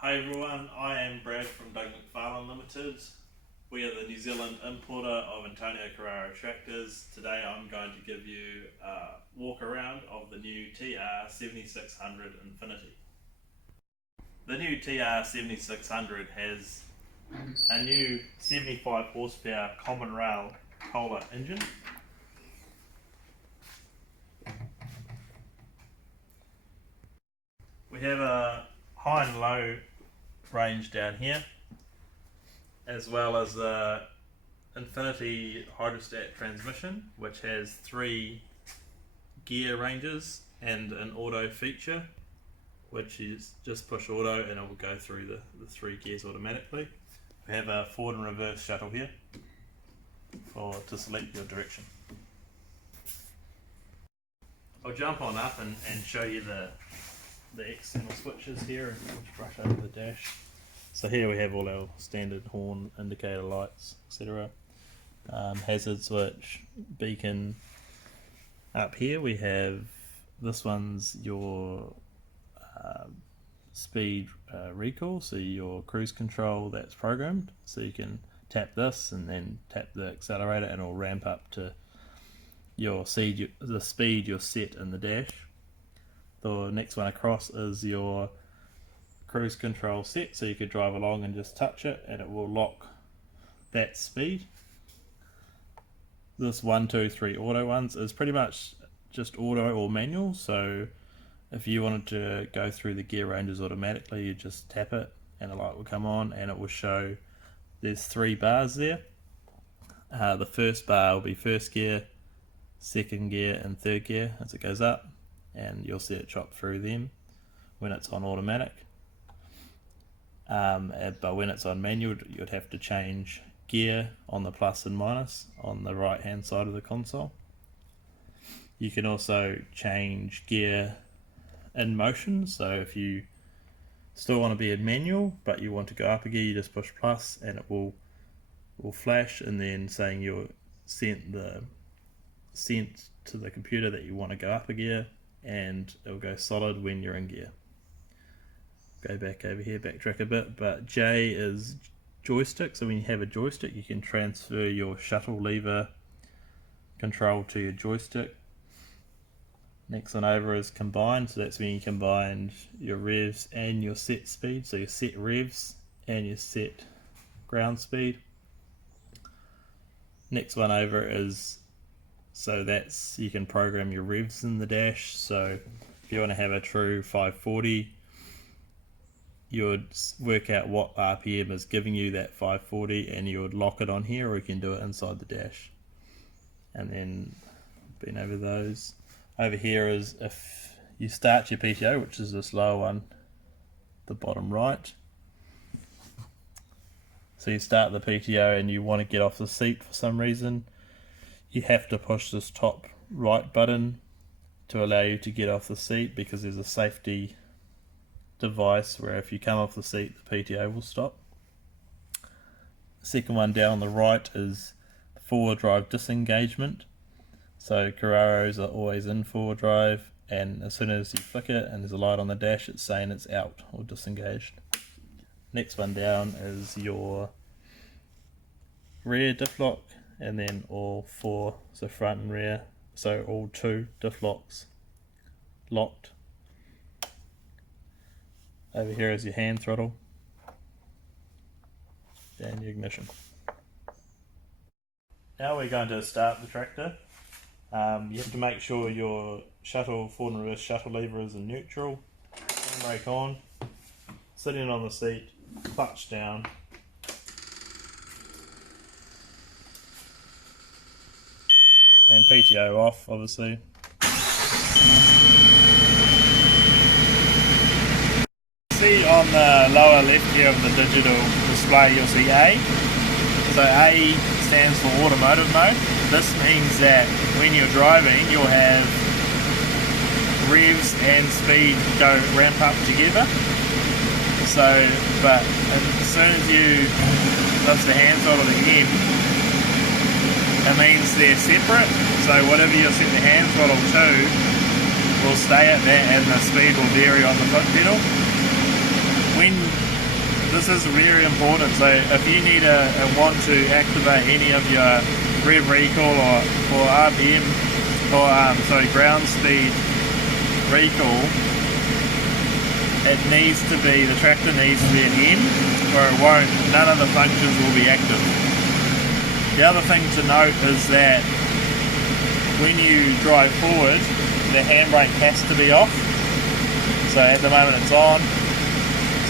Hi everyone, I am Brad from Doug McFarlane Limited. We are the New Zealand importer of Antonio Carraro tractors. Today I'm going to give you a walk around of the new TR7600 Infinity. The new TR7600 has a new 75 horsepower common rail Kohler engine. We have a high and low range down here, as well as the Infinity hydrostat transmission, which has 3 gear ranges and an auto feature, which is just push auto and it will go through the 3 gears automatically. We have a forward and reverse shuttle here to select your direction. I'll jump on up and show you the external switches here, and just brush over the dash. So here we have all our standard horn, indicator lights, etc. Hazard switch, beacon. Up here we have, this one's your speed recall, so your cruise control that's programmed, so you can tap this and then tap the accelerator and it'll ramp up to the speed you're set in the dash. The next one across is your cruise control set, so you could drive along and just touch it and it will lock that speed. This 1, 2, 3 auto ones is pretty much just auto or manual, so if you wanted to go through the gear ranges automatically, you just tap it and a light will come on and it will show there's 3 bars there. The first bar will be first gear, second gear and third gear as it goes up, and you'll see it chop through them when it's on automatic. But when it's on manual, you'd have to change gear on the plus and minus on the right hand side of the console. You can also change gear in motion, so if you still want to be in manual but you want to go up a gear, you just push plus and it will flash and then saying you're sent to the computer that you want to go up a gear, and it'll go solid when you're in gear. Go back over here, backtrack a bit, but J is joystick, so when you have a joystick you can transfer your shuttle lever control to your joystick. Next one over is combined, so that's when you combine your revs and your set speed, so your set revs and your set ground speed. Next one over is, so that's, you can program your revs in the dash, so if you want to have a true 540, you would work out what RPM is giving you that 540 and you would lock it on here, or you can do it inside the dash. And then been over those. Over here is if you start your PTO, which is this lower one, the bottom right. So you start the PTO and you want to get off the seat for some reason, you have to push this top right button to allow you to get off the seat, because there's a safety device where if you come off the seat the PTO will stop. The second one down on the right is forward drive disengagement. So Carraros are always in forward drive, and as soon as you flick it and there's a light on the dash, it's saying it's out or disengaged. Next one down is your rear diff lock, and then all 4, so front and rear, so all 2 diff locks locked. Over here is your hand throttle and your ignition. Now we're going to start the tractor. You have to make sure your shuttle, forward and reverse shuttle lever is in neutral. Handbrake on, sitting on the seat, clutch down. And PTO off, obviously. See on the lower left here of the digital display, you'll see A. So A stands for automotive mode. This means that when you're driving, you'll have revs and speed go ramp up together. So, but as soon as you lift the hand throttle again, it means they're separate. So whatever you set the hand throttle to will stay at that, and the speed will vary on the foot pedal. When this is very important. So if you need want to activate any of your rev recall or RPM or ground speed recall, it needs to be, the tractor needs to be an M, or it won't, none of the functions will be active. The other thing to note is that when you drive forward, the handbrake has to be off. So at the moment it's on.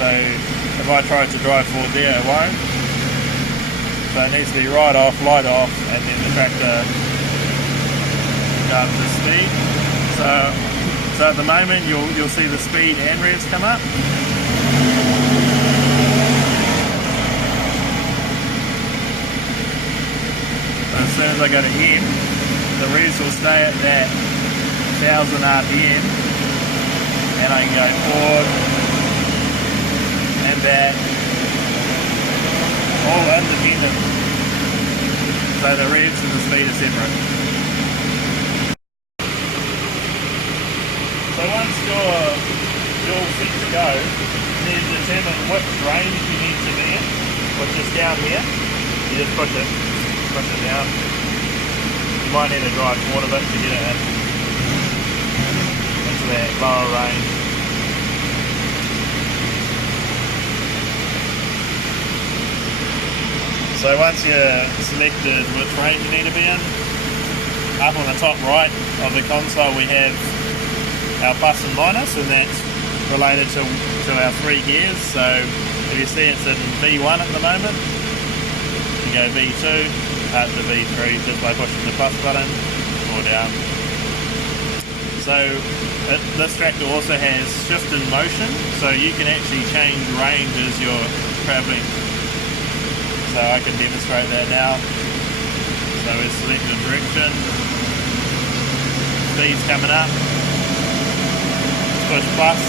So if I try to drive forward there, it won't. So it needs to be right off, light off, and then the tractor goes to speed. So at the moment you'll see the speed and revs come up. So as soon as I go to M, the revs will stay at that 1000 RPM, and I can go forward and back, all independent. So the revs and the speed are separate. So once you're all set to go, then determine which range you need to be in, which is down here. You just push it down. You might need to drive forward a bit to get it into that lower range. So once you're selected which range you need to be in, up on the top right of the console we have our plus and minus, and that's related to our 3 gears. So if you see it's in V1 at the moment, you go V2 up to V3 just by pushing the plus button or down. So this tractor also has shift in motion, so you can actually change range as you're travelling. So I can demonstrate that now. So we select the direction, speed's coming up, push plus,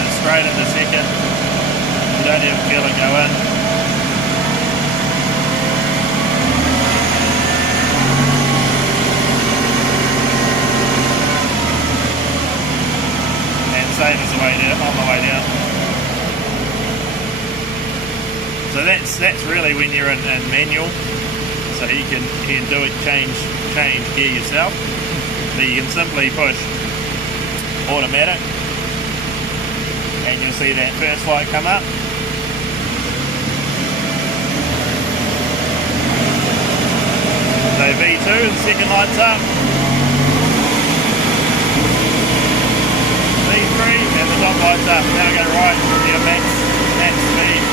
and straight in a second. You don't even feel it go in. And same as the way down, on the way down. So that's really when you're in manual. So you can do it, change gear yourself. So you can simply push automatic, and you'll see that first light come up. So V2, the second light's up. V3, and the top light's up. Now go right to your max speed.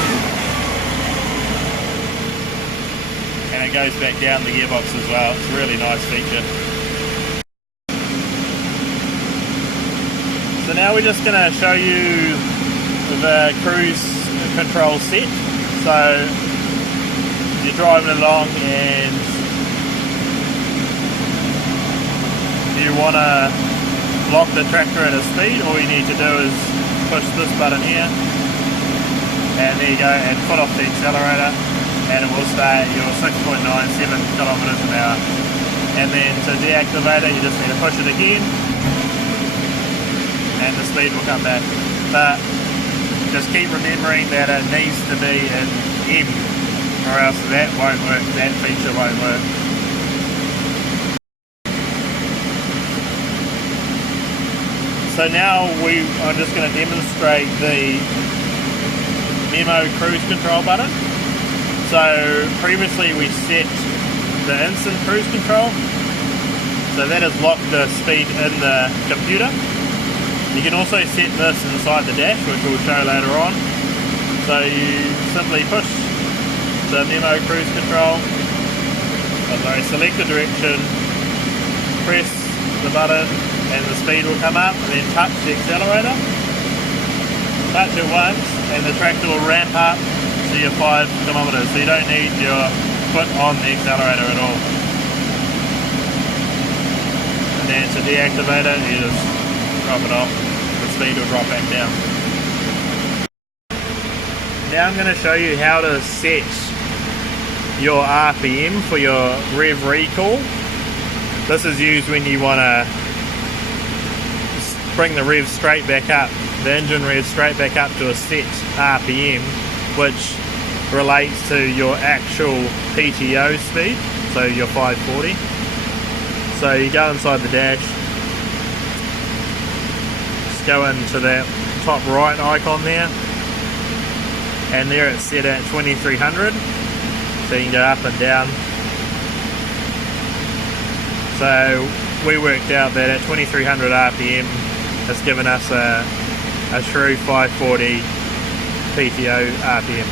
And it goes back down the gearbox as well. It's a really nice feature. So now we're just going to show you the cruise control set. So you're driving along and you want to lock the tractor at a speed. All you need to do is push this button here, and there you go, and put off the accelerator, and it will stay at your 6.97 kilometers an hour. And then to deactivate it, you just need to push it again, and the speed will come back. But just keep remembering that it needs to be in M, or else that won't work, that feature won't work. So now I'm just going to demonstrate the Memo cruise control button. So previously we set the instant cruise control, so that has locked the speed in the computer. You can also set this inside the dash, which we'll show later on. So you simply push the Memo cruise control, select the direction, press the button, and the speed will come up, and then touch the accelerator. Touch it once, and the tractor will ramp up to your 5 kilometers. So you don't need your foot on the accelerator at all. And then to deactivate it, you just drop it off. The speed will drop back down. Now I'm going to show you how to set your RPM for your rev recall. This is used when you want to bring the rev straight back up the engine revs straight back up to a set RPM, which relates to your actual PTO speed, so your 540. So you go inside the dash, just go into that top right icon there, and there it's set at 2300, so you can go up and down. So we worked out that at 2300 RPM has given us a true 540 PTO RPM.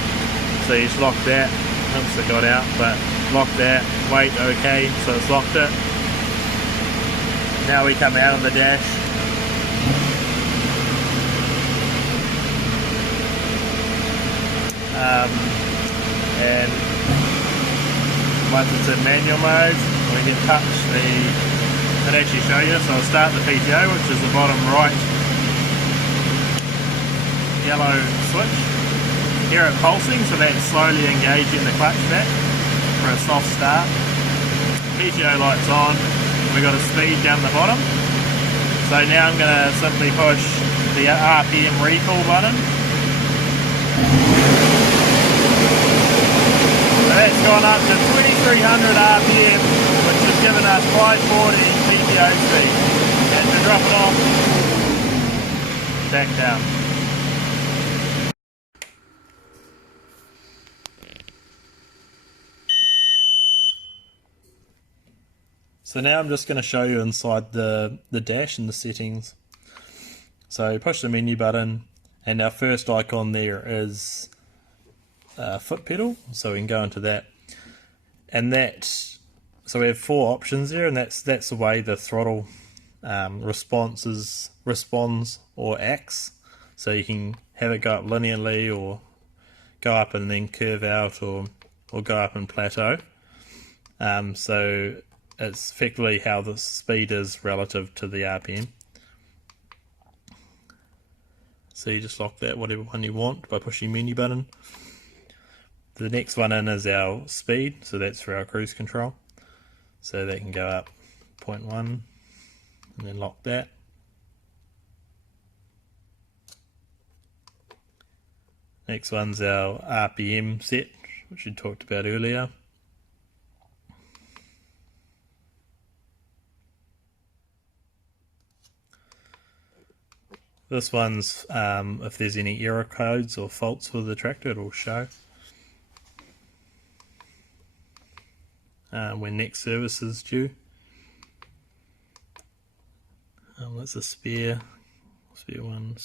So you just lock that, oops it got out, but lock that, wait, okay, so it's locked it. Now we come out on the dash, and once it's in manual mode, we can touch it'll actually show you, so I'll start the PTO, which is the bottom right yellow switch. Hear it pulsing, so that's slowly engaging the clutch back for a soft start. PTO lights on, we've got a speed down the bottom. So now I'm going to simply push the RPM recall button. So that's gone up to 2300 RPM, which has given us 540 PTO speed. And to drop it off, back down. So now I'm just going to show you inside the dash and the settings. So push the menu button, and our first icon there is foot pedal, so we can go into that. And so we have 4 options there, and that's the way the throttle responds or acts. So you can have it go up linearly, or go up and then curve out, or go up and plateau. So it's effectively how the speed is relative to the RPM. So you just lock that whatever one you want by pushing menu button. The next one in is our speed, so that's for our cruise control. So that can go up 0.1 and then lock that. Next one's our RPM set, which we talked about earlier. This one's if there's any error codes or faults with the tractor, it'll show. When next service is due. That's a spare one.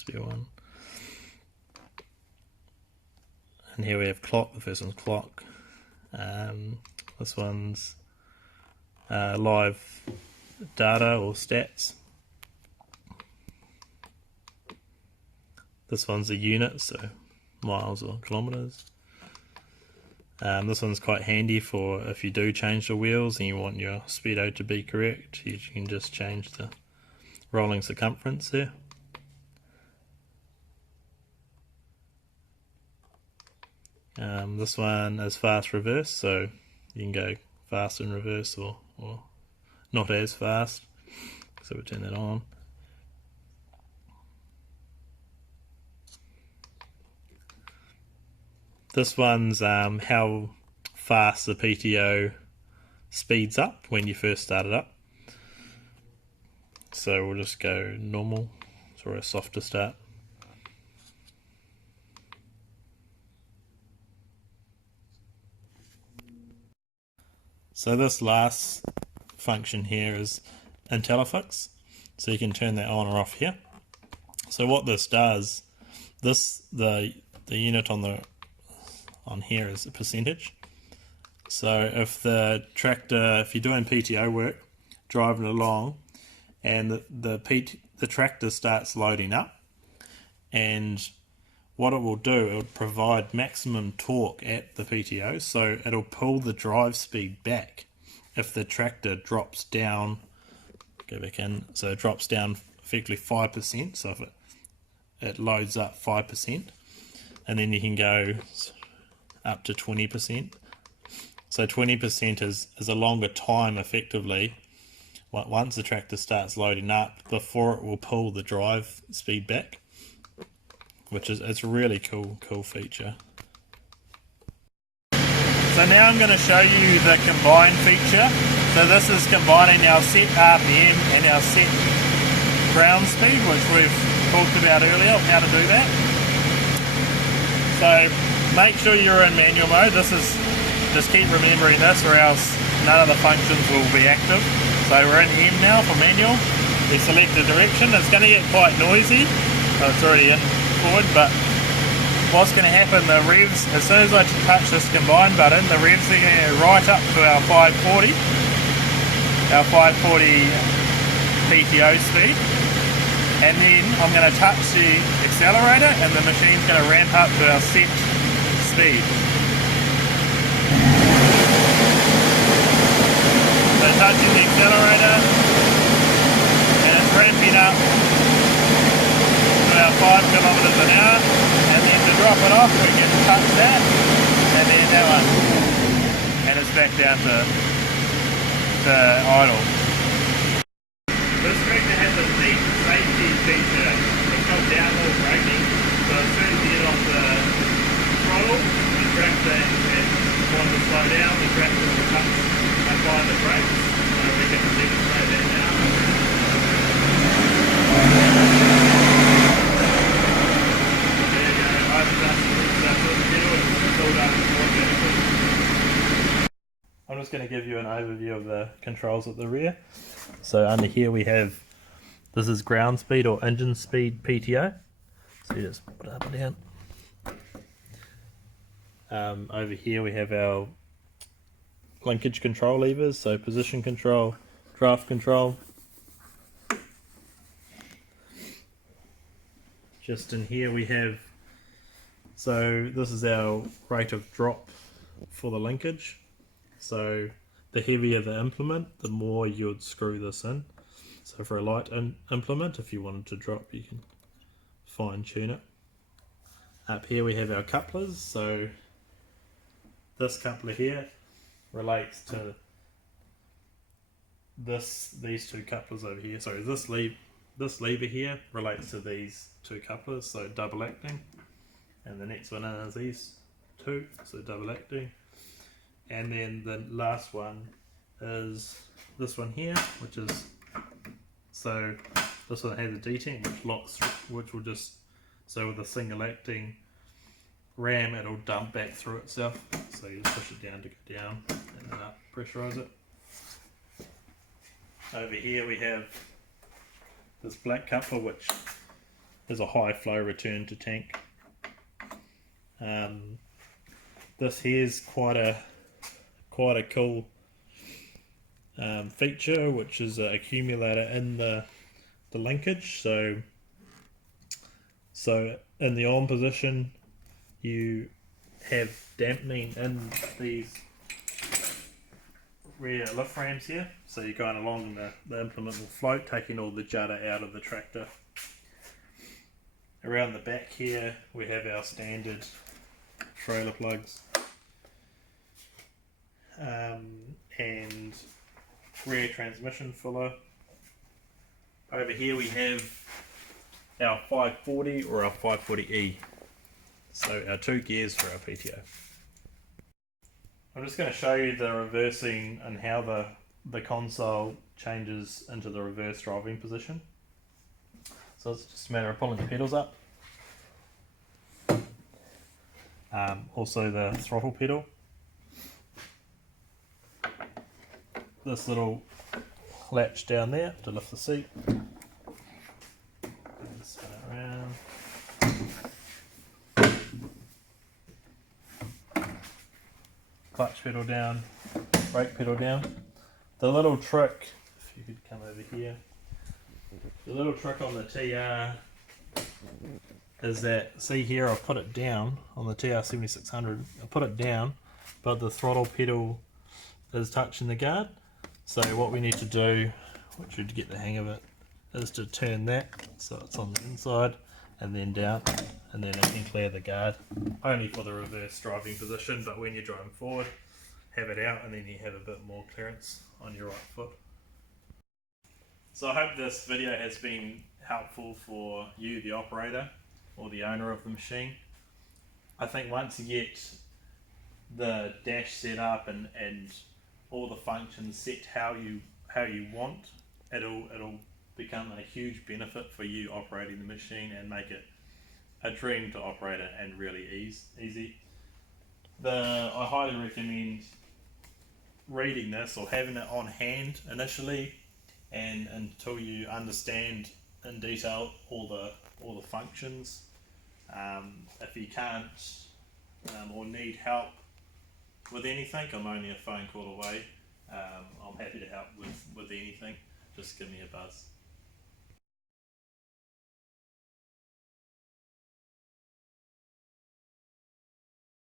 And here we have clock, the first one's clock. This one's live data or stats. This one's a unit, so miles or kilometers. This one's quite handy for if you do change the wheels and you want your speedo to be correct. You can just change the rolling circumference there. This one is fast reverse, so you can go fast in reverse or not as fast. So we turn that on. This one's how fast the PTO speeds up when you first start it up. So we'll just go normal for a softer start. So this last function here is IntelliFix. So you can turn that on or off here. So what this does, the unit on here is a percentage. So if the tractor, if you're doing PTO work, driving along, and the tractor starts loading up, and what it will do, it will provide maximum torque at the PTO, so it'll pull the drive speed back if the tractor drops down, go back in, so it drops down effectively 5%, so if it loads up 5%, and then you can go up to 20%. So 20% is a longer time effectively once the tractor starts loading up before it will pull the drive speed back. which is, it's a really cool feature. So now I'm going to show you the combine feature. So this is combining our set RPM and our set ground speed, which we've talked about earlier, how to do that. So make sure you're in manual mode. Just keep remembering this, or else none of the functions will be active. So we're in M now for manual. We select the direction. It's going to get quite noisy. Oh, it's already in forward, but what's going to happen, the revs, as soon as I touch this combine button, the revs are going to go right up to our 540 PTO speed. And then I'm going to touch the accelerator and the machine's going to ramp up to our set speed. So touching the accelerator and it's ramping up to our 5 kilometers an hour, and then to drop it off we can touch that and then that one, and it's back down to idle. This tractor has a neat safety feature. It's got downhill braking, so as soon as you get off the throttle, the tractor wants to slow down, the tractor will touch and apply the brakes. So we can demonstrate that now. There you go, opens up the pedal and it's all done automatically. I'm just going to give you an overview of the controls at the rear. So under here we have, this is ground speed or engine speed PTO. So you just put it up and down. Over here we have our linkage control levers, so position control, draft control. Just in here we have, so this is our rate of drop for the linkage. So the heavier the implement, the more you would screw this in. So for a light implement, if you wanted to drop, you can fine tune it. Up here we have our couplers. So this coupler here relates to these two couplers over here. Sorry, this lever here relates to these two couplers, so double acting. And the next one is these two, so double acting. And then the last one is this one here, which is, so this one has a detent which locks, which will just, so with a single acting ram it'll dump back through itself. So you push it down to go down and then up, pressurize it. Over here we have this black coupler which is a high flow return to tank. This here's quite a cool feature, which is an accumulator in the linkage. So in the on position you have dampening in these rear lift rams here, so you're going along and the implement will float, taking all the judder out of the tractor. Around the back here we have our standard trailer plugs and rear transmission filler. Over here we have our 540 or our 540E, so our 2 gears for our PTO. I'm just going to show you the reversing and how the console changes into the reverse driving position. So it's just a matter of pulling the pedals up. Also the throttle pedal. This little latch down there to lift the seat. And spin it around. Clutch pedal down, brake pedal down. The little trick, if you could come over here, the little trick on the TR is that, see here I've put it down on the TR7600, I put it down, but the throttle pedal is touching the guard. So what we need to do, which you'd get the hang of it, is to turn that so it's on the inside and then down, and then it can clear the guard. Only for the reverse driving position, but when you're driving forward, have it out and then you have a bit more clearance on your right foot. So I hope this video has been helpful for you, the operator. or the owner of the machine. I think once you get the dash set up and all the functions set how you want, it'll become a huge benefit for you operating the machine and make it a dream to operate it and really easy. I highly recommend reading this or having it on hand initially, and until you understand in detail all the functions. If you can't or need help with anything, I'm only a phone call away. I'm happy to help with anything. Just give me a buzz.